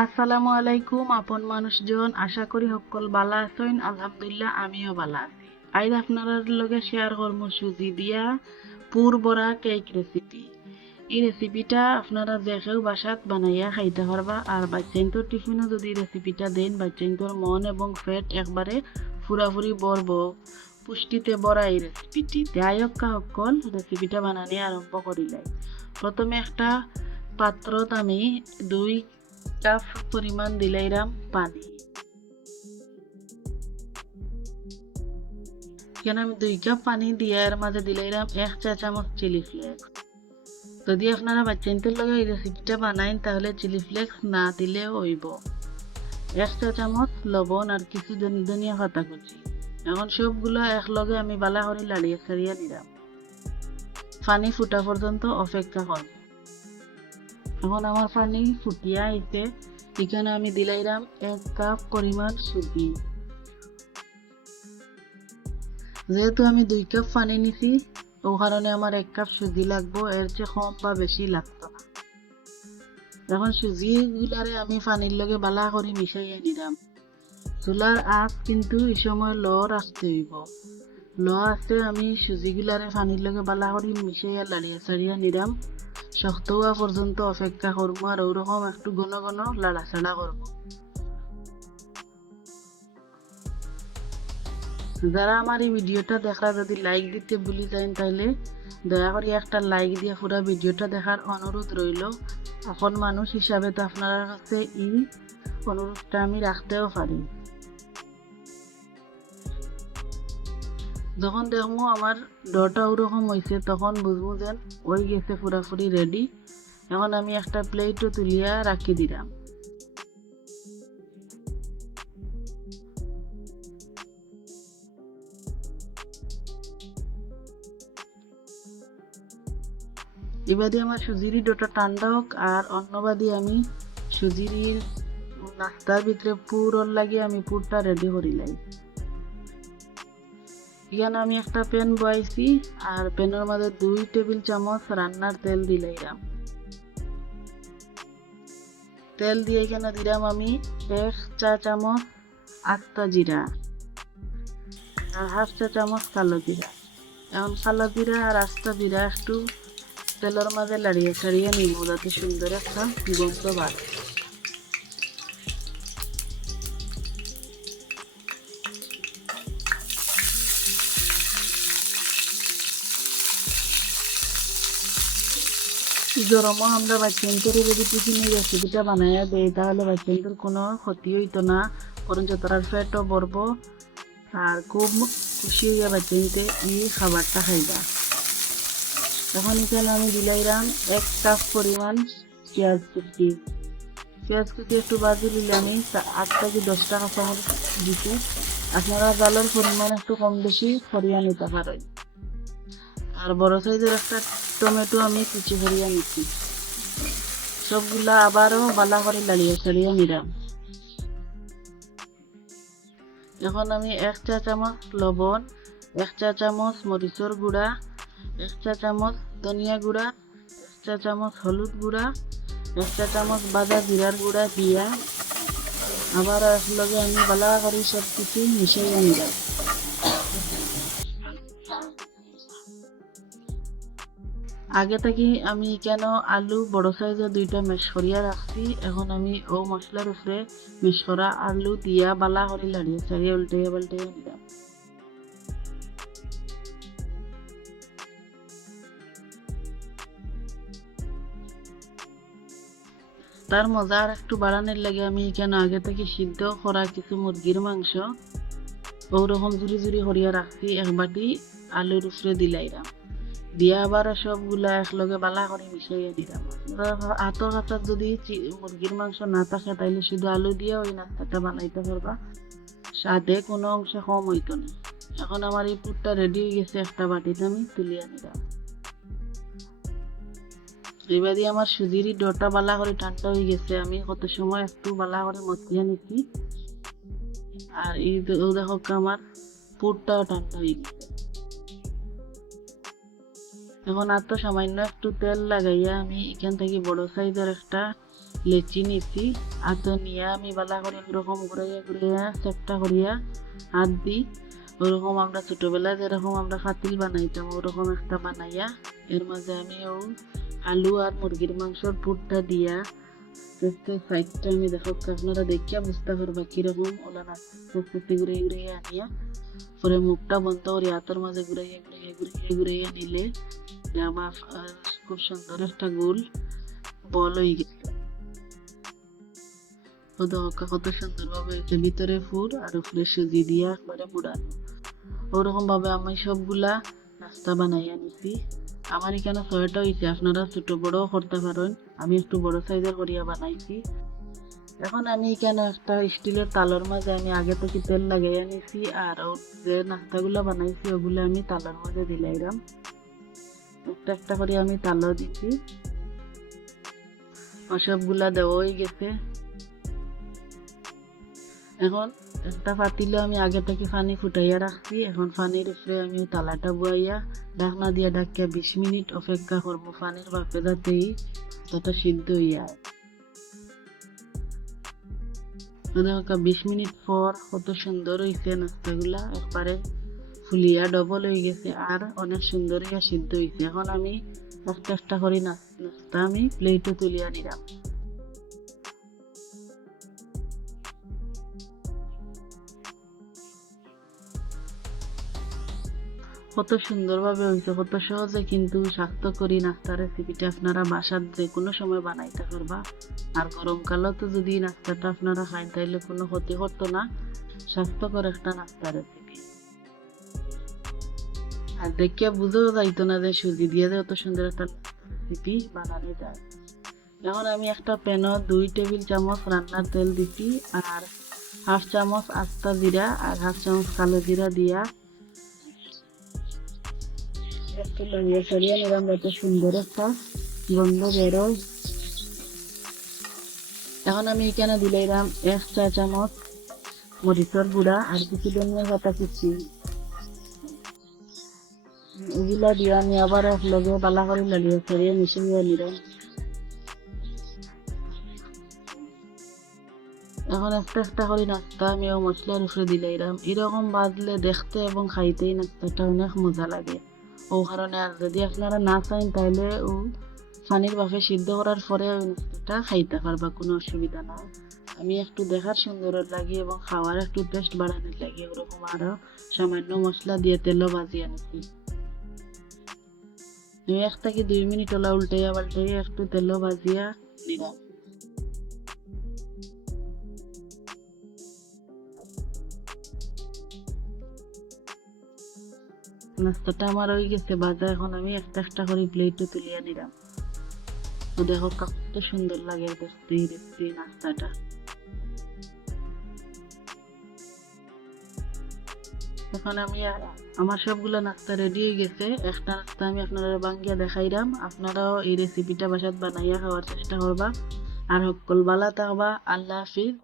আসসালামু আলাইকুম আপন মানুষজন, আশা করি সকল বালা আছেন। আলহামদুলিল্লাহ আমিও বালা আছি। আজ আপনার লগে শেয়ার করব সুজি দিয়া পুর বড়া কেক রেসিপি। এই রেসিপিটা আপনারা যে কেউ বাসাত বানাইয়া খাইতে পারবা। আর বাচ্চাইন্তর টিফিনও যদি রেসিপিটা দেন, বাচ্চাইন্তর মন এবং পেট একবারে পুরাপুরি ভরব। পুষ্টিতে ভরা এই রেসিপিটি। যাই হোক সকল রেসিপিটা বানানি আরম্ভ করিলাই। প্রথমে একটা পাত্রত আমি 2 কাপ পরিমাণ দিলাইরাম পানি। এখানে আমি 2 কাপ পানি দিয়ে এর মাঝে দিলাইরাম 1 চা চামচ চিলি ফ্লেক্স। যদি আপনারা বাচ্চাদের লগে এই রেসিপিটা বানাইন তাহলে চিলি ফ্লেক্স না দিলেও হইব। 1 চা চামচ লবণ আর কিছু ধনিয়া পাতা কুচি। এখন সবগুলো একলগে আমি বালা করে লাড়িয়ে ছাড়িয়ে নিলাম। পানি ফুটা পর্যন্ত অপেক্ষা করব। এখন আমার পানি ফুটিয়া আইছে। এখানে আমি দিলাইরাম 1 কাপ পরিমাণ সুজি। যেহেতু আমি 2 কাপ পানি নিছি ও কারণে আমার 1 কাপ সুজি লাগবো, এর চেয়ে কম বা বেশি লাগতো না। এখন সুজি গুলারে আমি পানির লগে বালা করে মিশাইয়া নিলাম। চুলার আঁচ কিন্তু এই সময় লো রাখতে হইব। লো আছে আমি সুজি গুলারে পানির লগে বালা করে মিশাইয়া লাড়িয়া ছাড়িয়া নিলাম। শক্ত হওয়া পর্যন্ত অপেক্ষা করবো আর ওরকম একটু ঘন ঘন লাড়াচাড়া করবো। যারা আমার এই ভিডিওটা দেখার যদি লাইক দিতে ভুলে যান তাইলে দয়া করে একটা লাইক দিয়ে পুরো ভিডিওটা দেখার অনুরোধ রইল। এখন মানুষ হিসাবে তো আপনার কাছে এই অনুরোধটা আমি রাখতেও পারি। যখন দেখবো আমার ডটা ওরকম হয়েছে তখন বুঝবো যে ওই গেছে পুরাপুরি রেডি। এখন আমি একটা প্লেটও তুলিয়া রাখি দিলাম। এবারে আমার সুজির ডোটা ঠান্ডা হোক আর অন্যবাদী আমি সুজির নাস্তার ভিতরে পুরোর লাগিয়ে আমি পুরটা রেডি করিলাই। এখানে আমি একটা প্যান বসাইছি আর প্যানের মধ্যে 2 টেবিল চামচ রান্নার তেল দিলাইরাম। তেল দিয়ে এখানে দিলাম আমি 1 চা চামচ আস্তা জিরা আর 1/2 চা চামচ কালো জিরা। এখন কালো জিরা আর আস্তা জিরা একটু তেলের মাঝে লাড়িয়ে ছাড়িয়ে নিব যাতে সুন্দর একটা গন্ধ বাড়ে। গরমও আমরা বাচ্চাদের যদি টিফিনের রেসিপিটা বানাইয়া দেই তাহলে বাচ্চাদের কোনো ক্ষতি হইতো না, বরঞ্চ তার পেটও ভরবো আর খুব খুশি হইয়া বাচ্চাদের এই খাবারটা খাইবা। তখন এখানে আমি দিলাইরাম 1 কাপ পরিমাণ পেঁয়াজ কুচি। পেঁয়াজ কুচি একটু বাজি দিলে আমি 8 থেকে 10টা কাঁচামরিচ দিতে। আপনারা জালের পরিমাণ একটু কম বেশি করিয়া নিতে পারেন। আর বড় সাইজের একটা টমেটো আমি কুচি করিয়া নিচ্ছি। সবগুলা আবারও বালা করে লাড়িয়ে ছাড়িয়ে নিলাম। এখন আমি 1 চা চামচ লবণ, 1 চা চামচ মরিচের গুঁড়া, 1 চা চামচ ধনিয়া গুঁড়া, 1 চা চামচ হলুদ গুঁড়া, 1 চা চামচ ভাজা জিরার গুঁড়া দিয়া আবার একলগে আমি বালা করে সব কিছু মিশিয়ে নিলাম। আগে থেকে আমি কেন আলু বড় সাইজের 2টা ম্যাশ করিয়া রাখছি। এখন আমি ও মশলার উপরে মিক্স করা আলু দিয়া বালা করে লাড়িয়ে ছাড়িয়ে উল্টে পাল্টে নিলাম। তার মজা আর একটু বাড়ানোর লাগে আমি কেন আগে থেকে সিদ্ধ করা কিছু মুরগির মাংস ওরকম জুড়ি জুড়ি করিয়া রাখছি। 1 বাটি আলুর উপরে দিলাইরাম দিয়া আবার সবগুলা একলগে বালা করে মিশাইয়া দিলাম। হাতের কাছে যদি মুরগির মাংস না থাকে তাইলে শুধু আলু দিয়ে ওই নাস্তাটা বানাইতে পারবা, স্বাদে কোনো অংশে কম হইতো না। এখন আমার এই পুরটা রেডি হয়ে গেছে, একটা বাটিতে আমি তুলিয়া নিলাম। এবারে আমার সুজির ডোটা বালা করে ঠান্ডা হয়ে গেছে। আমি কত সময় একটু বালা করে মথিয়া নিচ্ছি আর এই দেখো আমার পুরটাও ঠান্ডা হয়ে গেছে। এখন আর তো সামান্য একটু তেল লাগাইয়া আমি এখান থেকে বড় সাইজের একটা লেচি নিছি। আর তো নিয়ে আমি বালা করে এরকম ঘুরাইয়া ঘুরাইয়া চেপটা করিয়া হাত দিই। ওরকম আমরা ছোটবেলায় যেরকম আমরা ফাতিল বানাইতাম ওরকম একটা বানাইয়া এর মাঝে আমি আলু আর মুরগির মাংসর পুরটা দিয়া সাইডটা আমি দেখো আপনারা দেখিয়া বুঝতে পারবা কিরকম ওলা নাচতে ঘুরে ঘুরে আনিয়া পরে মুখটা বন্ধ করে হাতের মাঝে ঘুরাইয়া ঘুরাইয়া ঘুরাইয়া ঘুরাইয়া নিলে আমার খুব সুন্দর একটা গোল বল হয়ে গেছে। কত সুন্দর ভাবে হয়েছে, ভিতরে ফুর আর উপরে সুজি দিয়া একবারে পুরানো। ওরকম ভাবে আমি সবগুলা নাস্তা বানাইয়া নিছি। আমার এখানে 6টা হয়েছে, আপনারা ছোট বড় করতে পারেন। আমি একটু বড় সাইজের করিয়া বানাইছি। এখন আমি এখানে একটা স্টিলের তালের মাঝে আমি আগে থেকে তেল লাগাইয়া নিছি আর যে নাস্তাগুলা বানাইছি ওগুলো আমি তালের মাঝে দিলাইলাম। একটা একটা করে আমি তালও দিছি। সবগুলা দেওয়া হয়ে গেছে। এখন একটা পাতিলে আমি আগে থেকে পানি ফুটাইয়া রাখছি। এখন পানির উপরে আমি তালাটা বুয়াইয়া ঢাকনা দিয়ে ঢাকিয়া 20 মিনিট অপেক্ষা করবো পানির বাপে যাতেই তত সিদ্ধ হইয়া। 20 মিনিট পর কত সুন্দর হয়েছে নাস্তাগুলা, একবারে ফুলিয়া ডবল হয়ে গেছে আর অনেক সুন্দর হইয়া সিদ্ধ হয়েছে। এখন আমি একটা একটা করে নাস্তা আমি প্লেটে তুলিয়া নিলাম। কত সুন্দরভাবে হয়েছে, কত সহজে কিন্তু স্বাস্থ্যকরী নাস্তার রেসিপিটা আপনারা বাসার যে কোনো সময় বানাইতে পারবা। আর গরমকালেও তো যদি নাস্তাটা আপনারা খাই তাইলে কোনো ক্ষতি করতো না। স্বাস্থ্যকর একটা নাস্তার রেসিপি, আর দেখিয়া বুঝেও যাইতো না যে সুজি দিয়ে যে অত সুন্দর একটা রেসিপি বানানো যায়। এখন আমি একটা প্যানও 2 টেবিল চামচ রান্নার তেল দিছি আর 1/2 চামচ আস্তা জিরা আর 1/2 চামচ কালো জিরা দিয়া একটু লাগিয়ে সরিয়ে নিলাম যাতে সুন্দর একটা গন্ধ বেরোয়। এখন আমি এখানে দিলাম 1 চা চামচ মরিচের গুঁড়া আর কিছু ধনিয়া পাতা কুচি। এগুলা দিয়ে আমি আবার এক লগে পালা করে লাগিয়ে সরিয়ে মিশিয়ে নিলাম। এখন একটা একটা করে নাস্তা আমি মশলার উপরে দিলাম। এরকম বাজলে দেখতে এবং খাইতেই নাস্তাটা অনেক মজা লাগে। ও কারণে আর যদি আপনারা না চান তাহলে পানির বাফে সিদ্ধ করার পরে ওই নাস্তাটা খাইতে পারবা, কোনো অসুবিধা না। আমি একটু দেখার সুন্দর লাগে এবং খাওয়ার একটু টেস্ট বাড়ানোর লাগে ওরকম আরো সামান্য মশলা দিয়ে তেলও ভাজিয়ে নিচ্ছি। আমি 1 থেকে 2 মিনিট ওলা উল্টাইয়া পাল্টাইয়া একটু তেলও ভাজিয়া নিলাম। নাস্তাটা আমার হয়ে গেছে ভাজা। এখন আমি একটা একটা করে প্লেটে তুলিয়া নিলাম। তো দেখো কত সুন্দর লাগে দেখতে নাস্তাটা। এখন আমি আমার সবগুলো নাস্তা রেডি হয়ে গেছে। একটা নাস্তা আমি আপনারা বাঙ্গিয়া দেখাইলাম। আপনারাও এই রেসিপিটা বাসাত বানাইয়া খাওয়ার চেষ্টা করবা। আর সকল ভালো থাকবা। আল্লাহ হাফিজ।